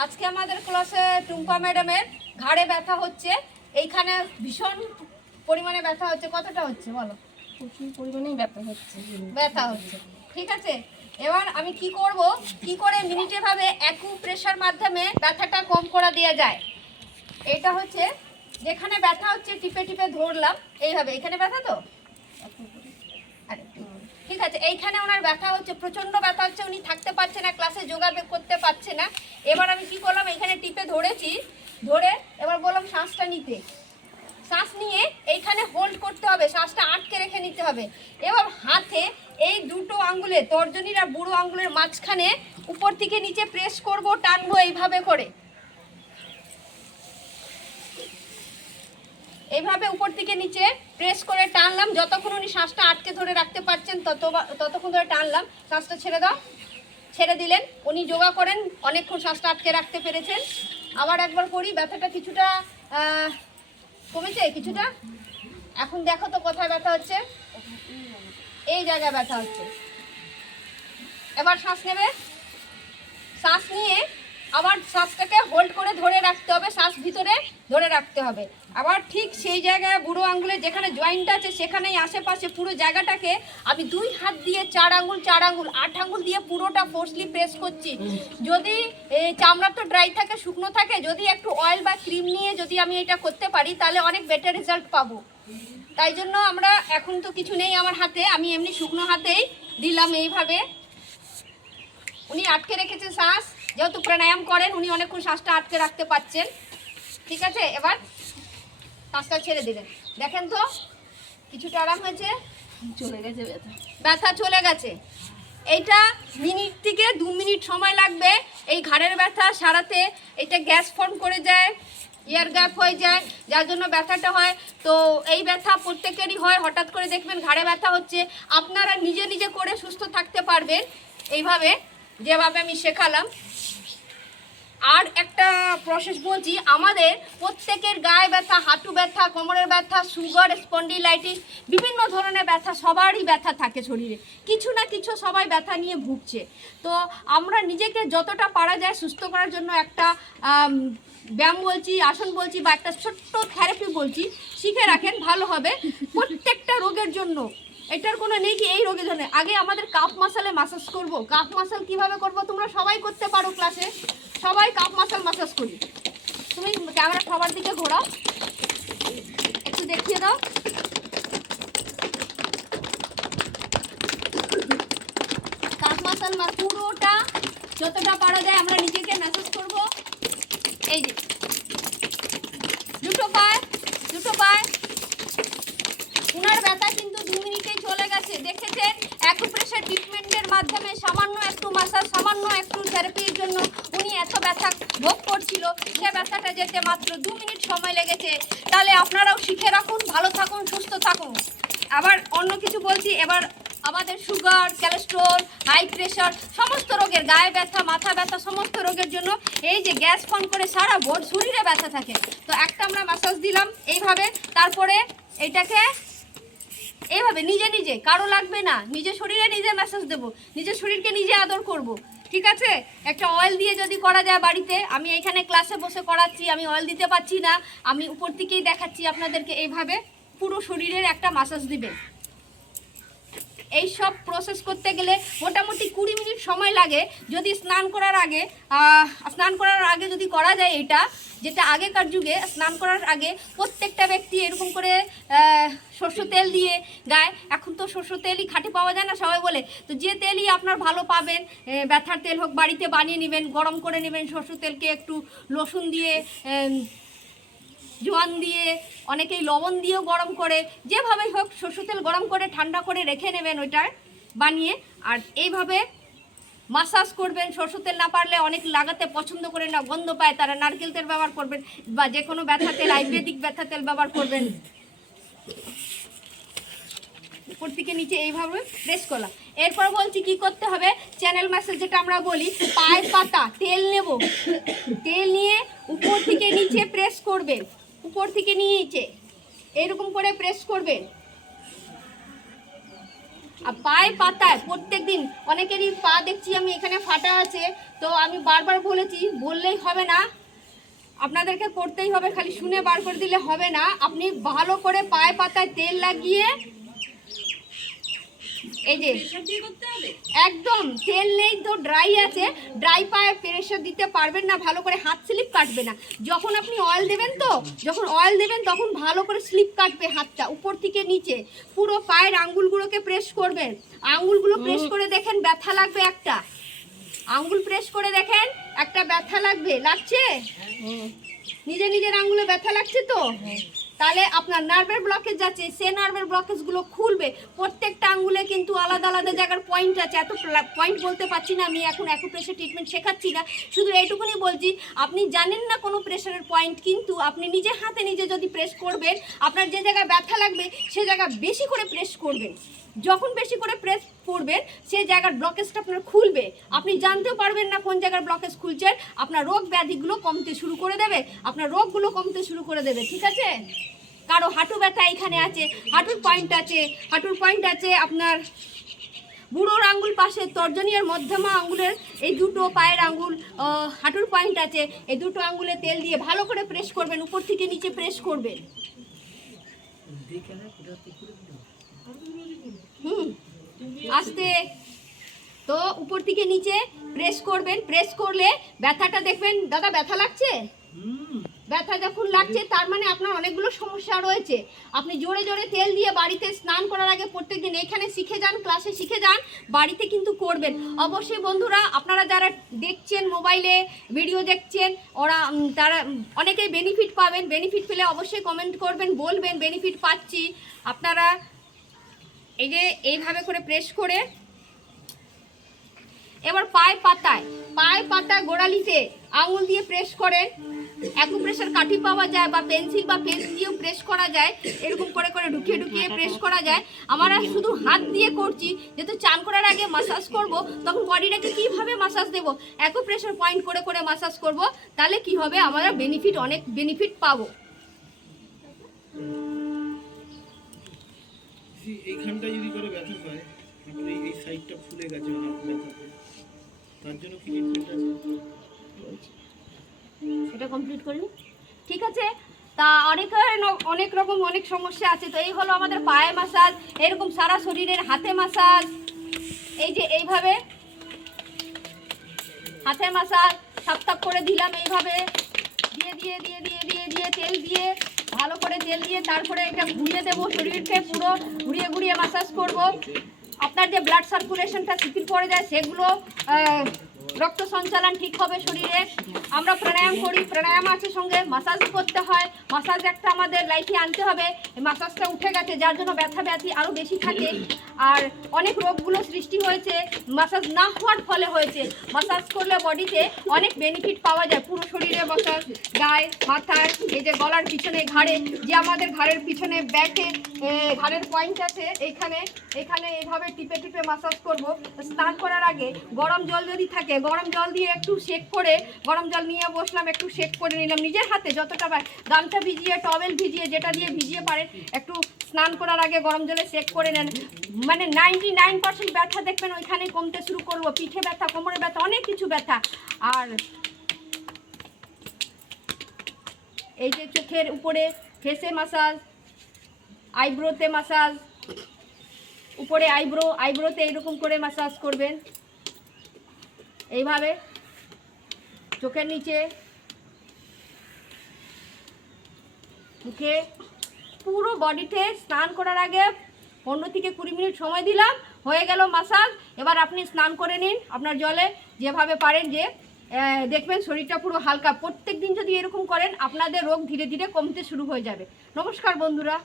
আজকে আমাদের ক্লাসে টুম্পা ম্যাডামের ঘাড়ে ব্যথা হচ্ছে। এইখানে ভীষণ পরিমাণে ব্যথা হচ্ছে। কতটা হচ্ছে বলো? প্রচুর পরিমাণেই ব্যথা হচ্ছে। ঠিক আছে, এবার আমি কি করব, কি করে মিনিটে ভাবে অ্যাকুপ্রেশার মাধ্যমে ব্যথাটা কম করা দেওয়া যায়। এটা হচ্ছে যেখানে ব্যথা হচ্ছে টিপে টিপে ধরলাম এইভাবে। এখানে ব্যথা তো ঠিক আছে, এইখানে ওনার ব্যথা হচ্ছে, প্রচন্ড ব্যথা হচ্ছে, উনি থাকতে পারছে না, ক্লাসে যোগাযোগ করতে পারছে না। এবার আমি কি করলাম, এখানে টিপে ধরেছি, ধরে এবার বললাম শ্বাসটা নিতে। শ্বাস নিয়ে এইখানে হোল্ড করতে হবে, শ্বাসটা আটকে রেখে নিতে হবে। এবার হাতে এই দুটো আঙ্গুলে, তর্জনীর আর বুড়ো আঙ্গুলের মাঝখানে উপর থেকে নিচে প্রেস করব, টানবো এইভাবে করে, এইভাবে উপর থেকে নিচে প্রেস করে টানলাম। যতক্ষণ উনি শ্বাসটা আটকে ধরে রাখতে পারছেন ততক্ষণ ধরে টানলাম। শ্বাসটা ছেড়ে দাও, ছেড়ে দিলেন। উনি যোগা করেন, অনেকক্ষণ শ্বাসটা আটকে রাখতে পেরেছেন। আবার একবার করি। ব্যথাটা কিছুটা কমেছে, কিছুটা। এখন দেখো তো কোথায় ব্যথা হচ্ছে। এই জায়গায় ব্যথা হচ্ছে। এবার শ্বাস নেবে, শ্বাস নিয়ে আবার শ্বাসটাকে হোল্ড করে ধরে রাখতে হবে, শ্বাস ভিতরে ধরে রাখতে হবে। আবার ঠিক সেই জায়গায় বুড়ো আঙ্গুলে যেখানে জয়েন্ট আছে সেখানেই আশেপাশে পুরো জায়গাটাকে আমি 2 হাত দিয়ে 4 আঙ্গুল 8 আঙ্গুল দিয়ে পুরোটা ফোর্সলি প্রেস করছি। যদি চামড়া তো ড্রাই থাকে, শুকনো থাকে, যদি একটু অয়েল বা ক্রিম নিয়ে যদি আমি এটা করতে পারি তাহলে অনেক বেটার রেজাল্ট পাবো। তাই জন্য আমরা, এখন তো কিছু নেই আমার হাতে, আমি এমনি শুকনো হাতেই দিলাম এইভাবে। উনি আটকে রেখেছে শ্বাস, যেহেতু প্রাণায়াম করেন উনি অনেকক্ষণ শ্বাসটা আটকে রাখতে পারছেন। ঠিক আছে, এবার শ্বাসটা ছেড়ে দিলেন। দেখেন তো কিছুটা আরাম হয়েছে, চলে গেছে ব্যথা চলে গেছে। এইটা মিনিট থেকে 2 মিনিট সময় লাগবে এই ঘাড়ের ব্যথা সারাতে। এটা গ্যাস ফর্ম করে যায়, এয়ার গ্যাপ হয়ে যায়, যার জন্য ব্যথাটা হয়। তো এই ব্যথা প্রত্যেকেরই হয়। হঠাৎ করে দেখবেন ঘাড়ে ব্যথা হচ্ছে, আপনারা নিজে নিজে করে সুস্থ থাকতে পারবেন এইভাবে, যেভাবে আমি শেখালাম। আর একটা প্রসেস বলছি, আমাদের প্রত্যেকের গায়ে ব্যথা, হাঁটু ব্যথা, কোমরের ব্যথা, সুগার, স্পন্ডিলাইটিস, বিভিন্ন ধরনের ব্যথা, সবারই ব্যথা থাকে শরীরে, কিছু না কিছু সবাই ব্যথা নিয়ে ভুগছে। তো আমরা নিজেকে যতটা পারা যায় সুস্থ করার জন্য একটা ব্যায়াম বলছি, আসন বলছি, বা একটা ছোট্ট থেরাপি বলছি, শিখে রাখেন, ভালো হবে প্রত্যেকটা রোগের জন্য। এটার কোনো নেই কি এই রোগের জন্য। আগে আমাদের কাফ মাসালে মাসাজ করব। কাফ মাসাল কিভাবে করব তোমরা সবাই করতে পারো, ক্লাসে সবাই কাফ মাসাল মাসাজ করি। তুমি ক্যামেরা সবার দিকে ঘোরাও, একটু দেখিয়ে দাও। কাফ মাসাল পুরোটা যতটা পারা যায় আমরা নিজেকে ম্যাসাজ করব। এই যে দুটো পায় উনার ব্যথা কিন্তু 2 মিনিটেই চলে গেছে। দেখেছেন, অ্যাকুপ্রেশার ট্রিটমেন্টের মাধ্যমে সামান্য একটু মাসাজ, সামান্য একটু থেরাপির জন্য উনি এত ব্যথা ভোগ করছিল, সে ব্যথাটা যেতে মাত্র 2 মিনিট সময় লেগেছে। তাহলে আপনারাও শিখে রাখুন, ভালো থাকুন, সুস্থ থাকুন। আবার অন্য কিছু বলছি, এবার আমাদের সুগার, কোলেস্ট্রল, হাই প্রেশার, সমস্ত রোগের, গায়ে ব্যথা, মাথা ব্যথা, সমস্ত রোগের জন্য এই যে গ্যাস ফর্ম করে সারা শরীরে ব্যথা থাকে। তো একটা আমরা মাসাজ দিলাম এইভাবে, তারপরে এটাকে এইভাবে নিজে নিজে, কারো লাগবে না, নিজের শরীরে নিজে ম্যাসাজ দেবো, নিজের শরীরকে নিজে আদর করব। ঠিক আছে, একটা অয়েল দিয়ে যদি করা যায় বাড়িতে, আমি এইখানে ক্লাসে বসে করাচ্ছি, আমি অয়েল দিতে পারছি না, আমি উপর থেকেই দেখাচ্ছি আপনাদেরকে, এইভাবে পুরো শরীরের একটা ম্যাসাজ দিবে। এই সব প্রসেস করতে গেলে মোটামুটি 20 মিনিট সময় লাগে। যদি স্নান করার আগে যদি করা যায়, এটা যেটা আগেকার যুগে স্নান করার আগে প্রত্যেকটা ব্যক্তি এরকম করে সরষের তেল দিয়ে গায়ে, এখন তো সরষের তেলই খাঁটি পাওয়া যায় না সবাই বলে, তো যে তেলই আপনার ভালো পাবেন, ব্যথার তেল হোক, বাড়িতে বানিয়ে নেবেন, গরম করে নেবেন সরষের তেলকে, একটু রসুন দিয়ে, জোয়ান দিয়ে, অনেকেই লবণ দিয়েও গরম করে, যেভাবেই হোক সরষের তেল গরম করে ঠান্ডা করে রেখে নেবেন ওইটার বানিয়ে, আর এইভাবে মাসাজ করবেন। সরষের তেল না পারলে অনেক লাগাতে পছন্দ করে না, গন্ধ পায়, তারা নারকেল তেল ব্যবহার করবেন, বা যে কোনো ব্যথা তেল, আয়ুর্বেদিক ব্যথা তেল ব্যবহার করবেন। উপর থেকে নিচে এইভাবে প্রেস করলাম। এরপর বলছি কি করতে হবে, চ্যানেল ম্যাসাজ যেটা আমরা বলি, পায়ের পাতা তেল নেব, তেল নিয়ে উপর থেকে নিচে প্রেস করবেন, উপর থেকে নিচে এরকম করে প্রেস করবেন। আর পায়ে পাতায় প্রত্যেক দিন অনেকেরই পা দেখছি আমি এখানে ফাটা আছে, তো আমি বারবার বলেছি, বললেই হবে না, আপনাদেরকে করতেই হবে, খালি শুনে বার করে দিলে হবে না। আপনি ভালো করে পায়ে পাতায় তেল লাগিয়ে, এই যে একদম তেল নেই তো ড্রাই আছে, ড্রাই পায়ে প্রেশার দিতে পারবেন না, ভালো করে হাত স্লিপ কাটবে না। যখন আপনি অয়েল দেবেন, তো যখন অয়েল দেবেন তখন ভালো করে স্লিপ কাটবে হাতটা উপর থেকে নিচে, পুরো পায়ের আঙ্গুলগুলোকে প্রেস করবেন। আঙ্গুলগুলো প্রেস করে দেখেন ব্যথা লাগবে, একটা আঙ্গুল প্রেস করে দেখেন একটা ব্যথা লাগবে, লাগছে? নিজে নিজের আঙ্গুলে ব্যথা লাগছে তো? তাহলে আপনার নার্ভের ব্লকেজ আছে, সে নার্ভের ব্লকেজগুলো খুলবে। প্রত্যেকটা আঙ্গুলে কিন্তু আলাদা আলাদা জায়গার পয়েন্ট আছে, এত পয়েন্ট বলতে পারছি না আমি, এখন অ্যাকুপ্রেশার ট্রিটমেন্ট শেখাচ্ছি না, শুধু এইটুকুনি বলছি, আপনি জানেন না কোনো প্রেশারের পয়েন্ট, কিন্তু আপনি নিজে হাতে নিজে যদি প্রেস করবেন, আপনার যে জায়গায় ব্যথা লাগবে সে জায়গা বেশি করে প্রেস করবেন। যখন বেশি করে প্রেস করবেন সেই জায়গার ব্লকেজটা আপনার খুলবে, আপনি জানতেও পারবেন না কোন জায়গার ব্লকেজ খুলছে, আপনার রোগ ব্যাধিগুলো কমতে শুরু করে দেবে, আপনার রোগগুলো কমতে শুরু করে দেবে, ঠিক আছে? কারো হাঁটু ব্যথা এখানে আছে, হাঁটুর পয়েন্ট আছে, হাঁটুর পয়েন্ট আছে আপনার বুড়োর আঙ্গুল পাশে, তর্জনী আর মধ্যমা আঙ্গুলের এই দুটো পায়ের আঙ্গুল, হাঁটুর পয়েন্ট আছে, এই দুটো আঙ্গুলে তেল দিয়ে ভালো করে প্রেস করবেন, উপর থেকে নিচে প্রেস করবেন। আস্তে তো উপর থেকে নিচে প্রেস করবেন, প্রেস করলে ব্যথাটা দেখবেন। দাদা ব্যথা লাগছে? ব্যথা যখন লাগছে তার মানে আপনার অনেকগুলো সমস্যা রয়েছে। আপনি জোরে জোরে তেল দিয়ে বাড়িতে স্নান করার আগে প্রত্যেকদিন এখানে শিখে যান, ক্লাসে শিখে যান, বাড়িতে কিন্তু করবেন অবশ্যই। বন্ধুরা আপনারা যারা দেখছেন মোবাইলে ভিডিও দেখছেন, তারা অনেকেই বেনিফিট পাবেন, বেনিফিট পেলে অবশ্যই কমেন্ট করবেন, বলবেন বেনিফিট পাচ্ছি। আপনারা এই যে এইভাবে করে প্রেস করে এবার পায়ে পাতায় গোড়ালিতে আঙুল দিয়ে প্রেস করেন। অ্যাকুপ্রেশার কাঠি পাওয়া যায় বা পেন্সিল বা পেন দিয়েও প্রেস করা যায়, এরকম করে করে ঢুকিয়ে ঢুকিয়ে প্রেস করা যায়। আমরা শুধু হাত দিয়ে করছি, যেহেতু চান করার আগে মাসাজ করব, তখন বডিটাকে কীভাবে মাসাজ দেবো, অ্যাকুপ্রেশার পয়েন্ট করে করে মাসাজ করব, তাহলে কি হবে, আমরা অনেক বেনিফিট পাবো। এইখানটা যদি করে ব্যথা পায়, এই সাইডটা ফুলে গেছে ব্যথাতে, তার জন্য কি ট্রিটমেন্ট আছে? সেটা কমপ্লিট করিনি, ঠিক আছে? তা অনেক রকম অনেক সমস্যা আছে। তো এই হলো আমাদের পায়ে মাসাজ, এরকম সারা শরীরের হাতে মাসাজ। এই যে এইভাবে হাতে মাসাজ থাপ করে দিলাম, এইভাবে দিয়ে দিয়ে দিয়ে দিয়ে দিয়ে দিয়ে তেল দিয়ে ভালো করে তেল দিয়ে তারপরে এটা ঘুরিয়ে দেবো, শরীরকে পুরো ঘুরিয়ে ঘুরিয়ে মাসাজ করব। আপনার যে ব্লাড সার্কুলেশনটা শিথিল পড়ে যায় সেগুলো, রক্ত সঞ্চালন ঠিক হবে শরীরে। আমরা প্রাণায়াম করি, প্রাণায়াম আছে সঙ্গে মাসাজ করতে হয়, মাসাজ একটা আমাদের লাইফে আনতে হবে। মাসাজটা উঠে গেছে যার জন্য ব্যথা ব্যাধি আরও বেশি থাকে, আর অনেক রোগগুলো সৃষ্টি হয়েছে মাসাজ না হওয়ার ফলে হয়েছে। মাসাজ করলে বডিতে অনেক বেনিফিট পাওয়া যায়, পুরো শরীরে মাসাজ, গায়ে, মাথায়, এই যে গলার পিছনে, ঘাড়ে, যে আমাদের ঘাড়ের পিছনে ব্যাকে ঘাড়ের পয়েন্ট আছে, এখানে এইভাবে টিপে টিপে মাসাজ করব। স্নান করার আগে গরম জল যদি থাকে, গরম জল দিয়ে একটু শেক করে, গরম জল নিয়ে বসলাম, একটু শেক করে নিলাম নিজের হাতে, যতটা পারে গামছা ভিজিয়ে, টওয়েল ভিজিয়ে, যেটা দিয়ে ভিজিয়ে পারেন, একটু স্নান করার আগে গরম জলে শেক করে নেন। মানে 99% ব্যথা দেখবেন ওইখানে কমতে শুরু করবো, পিঠে ব্যথা, কোমরে ব্যথা, অনেক কিছু ব্যথা। আর এই যে চোখের উপরে ফেসে মাসাজ, আইব্রোতে মাসাজ, উপরে আইব্রোতে এইরকম করে মাসাজ করবেন, এইভাবে চোখের নিচে, মুখে, পুরো বডিতে। স্নান করার আগে 15 থেকে 20 মিনিট সময় দিলাম, হয়ে গেল মাসাজ। এবার আপনি স্নান করে নিন আপনার জলে, যেভাবে পারেন, যে দেখবেন শরীরটা পুরো হালকা। প্রত্যেক দিন যদি এরকম করেন আপনাদের রোগ ধীরে ধীরে কমতে শুরু হয়ে যাবে। নমস্কার বন্ধুরা।